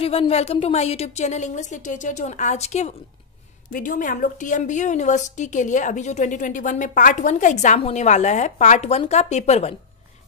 Everyone, welcome to my YouTube channel English literature zone. आज के video में हम लोग टीएमबीयू यूनिवर्सिटी के लिए अभी जो 2021 में पार्ट 1 का एग्जाम होने वाला है, पार्ट 1 का पेपर 1,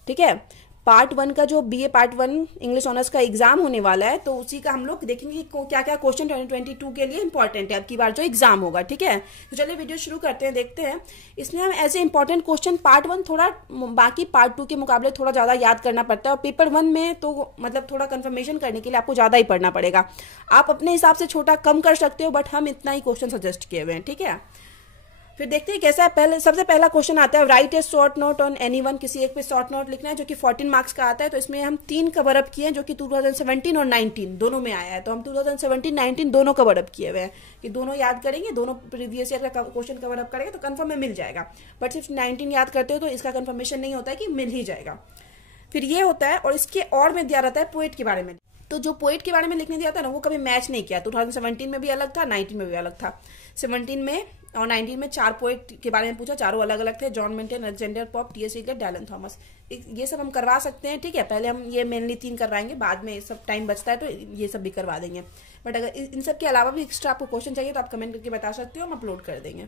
ठीक है। पार्ट 1 का जो बीए पार्ट 1 इंग्लिश ऑनर्स का एग्जाम होने वाला है, तो उसी का हम लोग देखेंगे कि क्या क्या क्वेश्चन 2022 के लिए इंपॉर्टेंट है अब की बार जो एग्जाम होगा, ठीक है। तो चलिए वीडियो शुरू करते हैं, देखते हैं। इसमें हम ऐसे इंपॉर्टेंट क्वेश्चन पार्ट 1 थोड़ा बाकी पार्ट 2 के मुकाबले थोड़ा ज्यादा याद करना पड़ता है, और पेपर 1 में तो मतलब थोड़ा कंफर्मेशन करने के लिए आपको ज्यादा ही पढ़ना पड़ेगा। आप अपने हिसाब से छोटा कम कर सकते हो, बट हम इतना ही क्वेश्चन सजेस्ट किए हुए हैं, ठीक है। फिर देखते हैं कैसा है। पहले सबसे पहला क्वेश्चन आता है, right A short note on anyone. किसी एक पे शॉर्ट नोट लिखना है जो कि 14 मार्क्स का आता है। तो इसमें हम 3 कवर अप किए हैं जो कि 2017 और 19 दोनों में आया है। तो हम 2017-19 दोनों कवर अप किए हुए हैं कि दोनों याद करेंगे, दोनों प्रीवियस ईयर का क्वेश्चन कवर अप करेंगे तो कंफर्म में मिल जाएगा। बट सिर्फ 19 याद करते हो तो इसका कंफर्मेशन नहीं होता है कि मिल ही जाएगा। फिर ये होता है, और इसके और में दिया रहता है पोएट के बारे में। तो जो पोएट के बारे में लिखने दिया था ना, वो कभी मैच नहीं किया। 2017 में भी अलग था, 19 में भी अलग था। 17 में और 19 में 4 पोएट के बारे में पूछा, चारों अलग अलग थे। John Milton, Alexander Pope, T S. Eliot, Dylan Thomas. ये सब हम करवा सकते हैं, ठीक है। पहले हम ये मेनली 3 करवाएंगे, बाद में सब टाइम बचता है तो ये सब भी करवा देंगे। बट अगर इन सब के अलावा भी एक्स्ट्रा आपको क्वेश्चन चाहिए तो आप कमेंट करके बता सकते हो, हम अपलोड कर देंगे।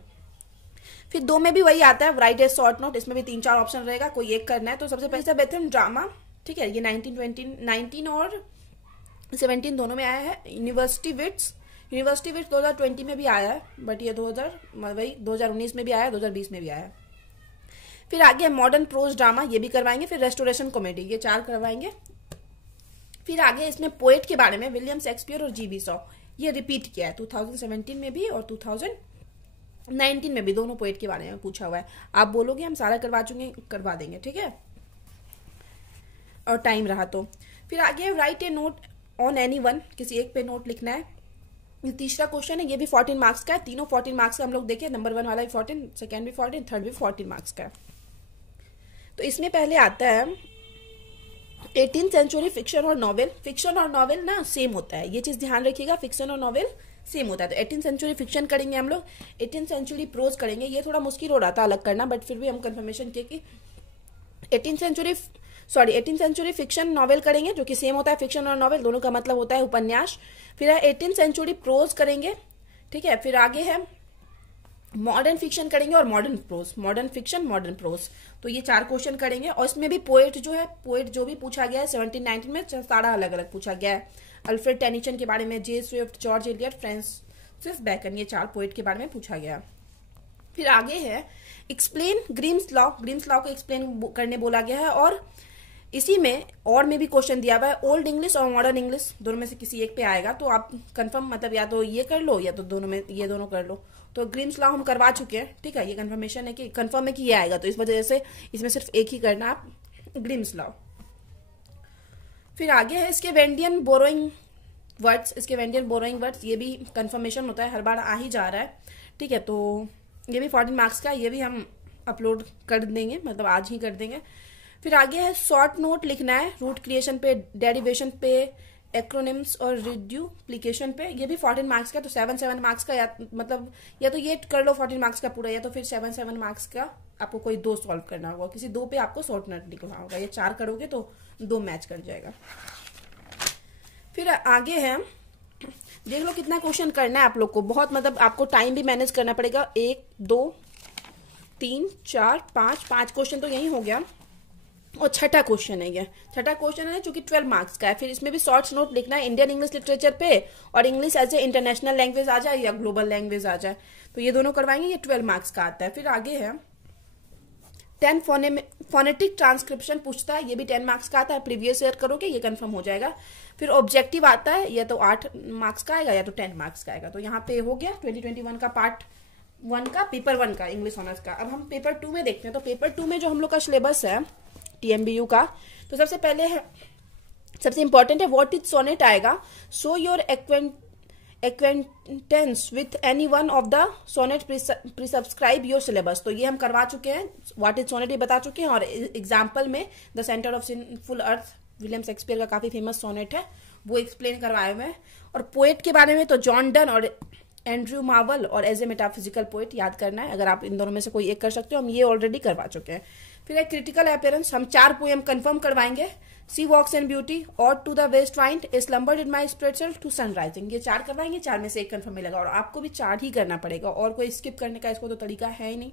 फिर 2 में भी वही आता है, राइट ए शॉर्ट नोट। इसमें भी 3-4 ऑप्शन रहेगा, कोई एक करना है। तो सबसे पहले बेथन ड्रामा, ठीक है। ये 19 और 17 दोनों में आया है। यूनिवर्सिटी विट्स 2020 में भी आया है, बट ये 2019 में भी आया है, 2020 में भी आया है। फिर आगे मॉडर्न प्रोज ड्रामा, ये भी करवाएंगे। फिर रेस्टोरेशन कॉमेडी, ये 4 करवाएंगे। फिर आगे इसमें पोएट के बारे में विलियम शेक्सपियर और जी.बी. शॉ, ये रिपीट किया है 2017 में भी और 2019 में भी, दोनों पोएट के बारे में पूछा हुआ है। आप बोलोगे हम सारा करवा देंगे, ठीक है, और टाइम रहा तो। फिर आगे right A note on anyone, किसी एक पे नोट लिखना है। ये तीसरा क्वेश्चन है, ये भी 14 मार्क्स का है। तीनों 14 मार्क्स का हम लोग देखें, नंबर 1 वाला भी 14, सेकेंड भी 14, थर्ड भी 14 मार्क्स का है। तो इसमें पहले आता है 18th सेंचुरी फिक्शन और नॉवेल। फिक्शन और नॉवेल ना सेम होता है, ये चीज ध्यान रखिएगा, फिक्शन और नॉवेल सेम होता है। तो 18th सेंचुरी फिक्शन करेंगे हम लोग, 18th सेंचुरी प्रोज करेंगे। ये थोड़ा मुश्किल हो रहा था अलग करना, बट फिर भी हम कंफर्मेशन किए कि 18th सेंचुरी फिक्शन नॉवेल करेंगे, जो कि सेम होता है। फिक्शन और नॉवेल दोनों का मतलब होता है उपन्यास। फिर 18th सेंचुरी प्रोज करेंगे, ठीक है। फिर आगे है मॉडर्न फिक्शन करेंगे और modern prose, modern fiction, modern prose. तो ये 4 क्वेश्चन करेंगे, और इसमें भी पोएट जो भी पूछा गया है 17-19 में सारा अलग अलग पूछा गया है। अल्फ्रेड टेनिसन के बारे में, J Swift, George Eliot, Francis Bacon, ये 4 पोएट के बारे में पूछा गया। फिर आगे है एक्सप्लेन ग्रीम्स लॉ को एक्सप्लेन करने बोला गया है। और इसी में और में भी क्वेश्चन दिया हुआ है, ओल्ड इंग्लिश और मॉडर्न इंग्लिश, दोनों में से किसी एक पे आएगा। तो आप कंफर्म मतलब या तो ये कर लो या तो दोनों में ये दोनों कर लो। तो ग्रीम्स लॉ हम करवा चुके हैं, ठीक है। ये कंफर्मेशन है कि कंफर्म है कि ये आएगा, तो इस वजह से इसमें सिर्फ एक ही करना आप, ग्रीम्स लॉ। फिर आगे है स्केवेंडियन बोरोइंग वर्ड्स, ये भी कंफर्मेशन होता है, हर बार आ ही जा रहा है, ठीक है। तो ये भी 14 मार्क्स का, ये भी हम अपलोड कर देंगे, मतलब आज ही कर देंगे। फिर आगे है शॉर्ट नोट लिखना है, रूट क्रिएशन पे, डेरिवेशन पे, एक्रोनिम्स और रिड्यूप्लिकेशन पे। ये भी 14 मार्क्स का, तो 7 मार्क्स का, या तो ये कर लो 14 मार्क्स का पूरा, या तो फिर 7 मार्क्स का आपको कोई 2 सॉल्व करना होगा। किसी 2 पे आपको शॉर्ट नोट लिखना होगा। ये 4 करोगे तो 2 मैच कर जाएगा। फिर आगे है, देख लो कितना क्वेश्चन करना है आप लोग को, बहुत मतलब आपको टाइम भी मैनेज करना पड़ेगा। 1 2 3 4 5 क्वेश्चन तो यही हो गया, और छठा क्वेश्चन है ये। छठा क्वेश्चन है जो कि 12 मार्क्स का है। फिर इसमें भी शॉर्ट नोट लिखना है, इंडियन इंग्लिश लिटरेचर पे, और English as a international language आ जाए या ग्लोबल लैंग्वेज आ जाए, तो ये दोनों करवाएंगे। ये 12 मार्क्स का आता है। फिर आगे है 10 फोनेटिक ट्रांसक्रिप्शन पूछता है, ये भी 10 मार्क्स का आता है। प्रीवियस ईयर करोगे ये कंफर्म हो जाएगा। फिर ऑब्जेक्टिव आता है, या तो 8 मार्क्स का आएगा या तो 10 मार्क्स का आएगा। तो यहाँ पे हो गया 2021 का पार्ट 1 का, पेपर 1 का इंग्लिश ऑनर्स का। अब हम पेपर 2 में देखते हैं। तो पेपर 2 में जो हम लोग का सिलेबस है टीएमबीयू का, तो सबसे पहले है, सबसे इंपॉर्टेंट है व्हाट इज सोनेट आएगा। So your acquaintance with any one of the sonnet prescribe your syllabus. तो ये हम करवा चुके हैं, व्हाट इज सोनेट ये बता चुके हैं। और एग्जाम्पल में the centre of sinful earth, William Shakespeare का काफी फेमस सोनेट है, वो एक्सप्लेन करवाए हुए हैं। और पोएट के बारे में तो जॉन डन और एंड्रयू मार्वल और एज ए मेटाफिजिकल पोएट याद करना है। अगर आप इन दोनों में से कोई एक कर सकते हो, हम ये ऑलरेडी करवा चुके हैं। फिर एक क्रिटिकल अपीयरेंस, हम 4 पोएम कंफर्म करवाएंगे। सी वॉक्स इन ब्यूटी, और to the west wind, a slumbered in my spiritual, to sun rising. ये 4 करवाएंगे, 4 में से एक कंफर्म मिलेगा और आपको भी 4 ही करना पड़ेगा और कोई स्किप करने का इसको तो तरीका है ही नहीं।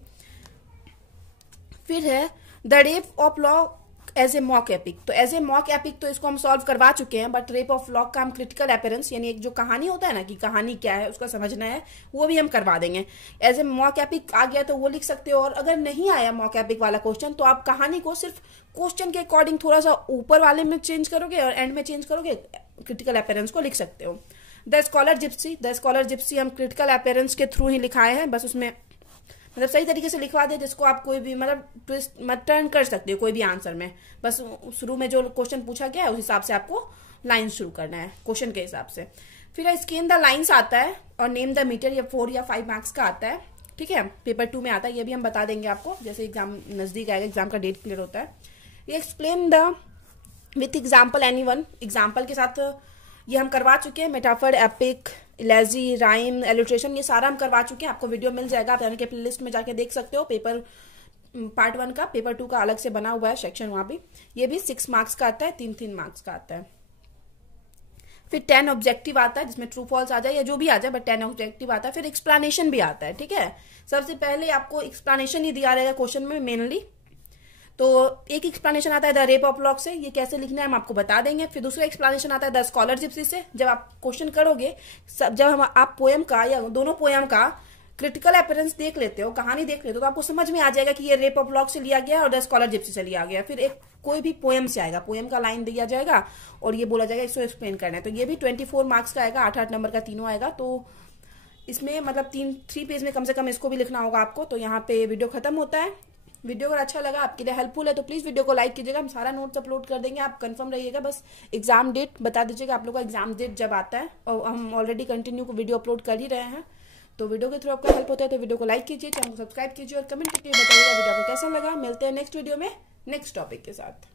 फिर है the rape of lock as a mock epic. तो एज ए मॉक एपिक तो इसको हम सॉल्व करवा चुके हैं, बट रेप ऑफ लॉ का हम क्रिटिकल अपीयरेंस यानी एक जो कहानी होता है ना कि कहानी क्या है उसका समझना है, वो भी हम करवा देंगे। एज ए मॉक एपिक आ गया तो वो लिख सकते हो, और अगर नहीं आया मॉक एपिक वाला क्वेश्चन तो आप कहानी को सिर्फ क्वेश्चन के अकॉर्डिंग थोड़ा सा ऊपर वाले में चेंज करोगे और एंड में चेंज करोगे, क्रिटिकल अपीयरेंस को लिख सकते हो। The scholar Gypsy, the scholar Gypsy हम क्रिटिकल अपीयरेंस के थ्रू ही लिखाए हैं, बस उसमें मतलब सही तरीके से लिखवा दे जिसको आप कोई भी मतलब ट्विस्ट मत टर्न कर सकते हो कोई भी आंसर में, बस शुरू में जो क्वेश्चन पूछा गया है उस हिसाब से आपको लाइन शुरू करना है क्वेश्चन के हिसाब से। फिर स्केन द लाइंस आता है और नेम द मीटर, ये 4 या 5 मार्क्स का आता है, ठीक है, पेपर 2 में आता है, ये भी हम बता देंगे आपको जैसे एग्जाम नजदीक आएगा, एग्जाम का डेट क्लियर होता है। ये explain the with example any one, example के साथ ये हम करवा चुके हैं। मेटाफर, एपिक, इलेजी, राइम, एलिट्रेशन, ये सारा हम करवा चुके हैं, आपको वीडियो मिल जाएगा, आप यानी कि प्लेलिस्ट में जाके देख सकते हो। पेपर पार्ट 1 का, पेपर 2 का अलग से बना हुआ है सेक्शन, वहां भी ये भी 6 मार्क्स का आता है, 3 मार्क्स का आता है। फिर 10 ऑब्जेक्टिव आता है जिसमें ट्रू फॉल्स आ जाए या जो भी आ जाए, बट 10 ऑब्जेक्टिव आता है। फिर एक्सप्लेनेशन भी आता है, ठीक है, सबसे पहले आपको एक्सप्लेनेशन ही दिया रहेगा क्वेश्चन में मेनली। तो एक एक्सप्लेनेशन आता है द रेप ऑफ लॉ से, ये कैसे लिखना है हम आपको बता देंगे। फिर दूसरा एक्सप्लेनेशन आता है द स्कॉलर जिप्सी से, जब आप क्वेश्चन करोगे जब हम आप पोएम का या दोनों पोएम का क्रिटिकल अपीयरेंस देख लेते हो, कहानी देख लेते हो, तो आपको समझ में आ जाएगा कि ये रेप ऑफ लॉ से लिया गया और द स्कॉलर जिप्सी से लिया गया। फिर एक कोई भी पोएम से आएगा, पोएम का लाइन दिया जाएगा और ये बोला जाएगा इसको एक्सप्लेन करना है, तो ये भी 24 मार्क्स का आएगा, 8-8 नंबर का तीनों आएगा। तो इसमें मतलब 3 पेज में कम से कम इसको भी लिखना होगा आपको। तो यहाँ पे वीडियो खत्म होता है। वीडियो अगर अच्छा लगा, आपके लिए हेल्पफुल है तो प्लीज वीडियो को लाइक कीजिएगा, हम सारा नोट्स अपलोड कर देंगे, आप कंफर्म रहिएगा। बस एग्जाम डेट बता दीजिएगा आप लोग का एग्जाम डेट जब आता है, और हम ऑलरेडी कंटिन्यू वीडियो अपलोड कर ही रहे हैं। तो वीडियो के थ्रू आपको हेल्प होता है तो वीडियो को लाइक कीजिए, चैनल को सब्सक्राइब कीजिए और कमेंट करके बताइएगा वीडियो आपको कैसा लगा। मिलते हैं नेक्स्ट वीडियो में नेक्स्ट टॉपिक के साथ।